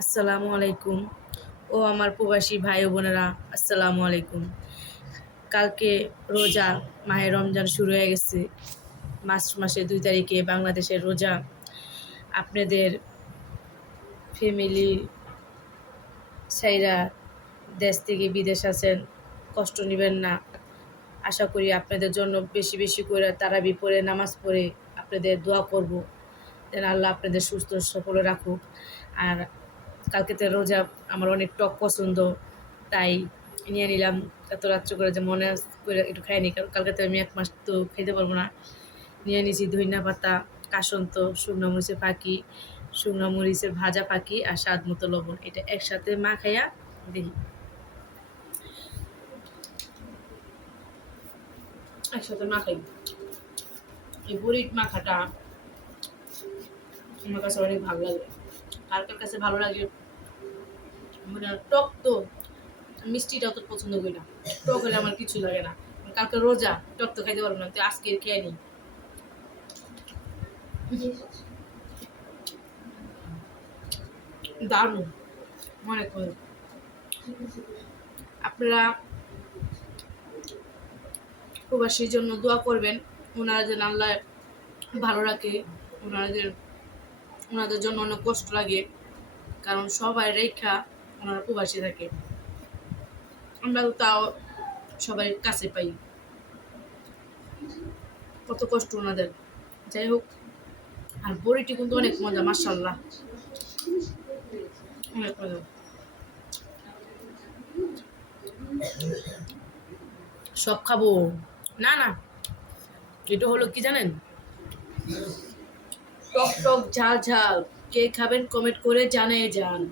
আসসালামু আলাইকুম ও আমার প্রবাসী ভাই ও বোনেরা, আসসালামু আলাইকুম। কালকে রোজা মাহে রমজান শুরু হয়ে গেছে। মার্চ মাসের 2 তারিখে বাংলাদেশের রোজা। আপনাদের ফ্যামিলি সাইরা দেশ থেকে বিদেশ আছেন, কষ্ট নেবেন না। আশা করি আপনাদের জন্য বেশি বেশি করে তারাবি পড়ে নামাজ পড়ে আপনাদের দোয়া করব, যেন আল্লাহ আপনাদের সুস্থ সফল রাখুক। আর কালকেতে রোজা আমার অনেক টক পছন্দ, তাই নিয়ে নিলাম এত রাত্রে করে, যে মনে করে একটু খাইনি, কারণ কালকে তো আমি 1 মাস তো খেতে পারবো না। নিয়ে নিয়েছি ধইনা পাতা, কাসন্ত, শুকনো মরিচের ফাঁকি, শুকনো মরিচের ভাজা ফাঁকি আর স্বাদ মতো লবণ। এটা একসাথে মা খাইয়া দেখি, একসাথে মা খাই। এই বড়ির মাখাটা আমার কাছে অনেক ভালো লাগে। কার কার কাছে ভালো লাগে, মানে টক তো, মিষ্টিটা অত পছন্দ করি না। টক হলে আমার কিছু লাগে না। কালকে রোজা, টক তো খাইতে পারবো না, তো আজকে খেয়ে নিই। দারুণ, মনে করে আপনারা প্রবাসীর জন্য দোয়া করবেন, ওনারা যেন আল্লাহ ভালো রাখে। ওনাদের ওনাদের জন্য অনেক কষ্ট লাগে, কারণ সবাই রেখা ওনারা প্রবাসী থাকে। আমরা তো তাও সবাই কাছে পাই, কত কষ্ট ওনাদের। যাই হোক, আর বড়িটি কিন্তু অনেক মজা, মাশাল্লাহ, অনেক মজা। সব খাবো না, না, এটা হলো কি জানেন, টক টক ঝাল ঝাল। কে খাবেন কমেন্ট করে জানিয়ে যান।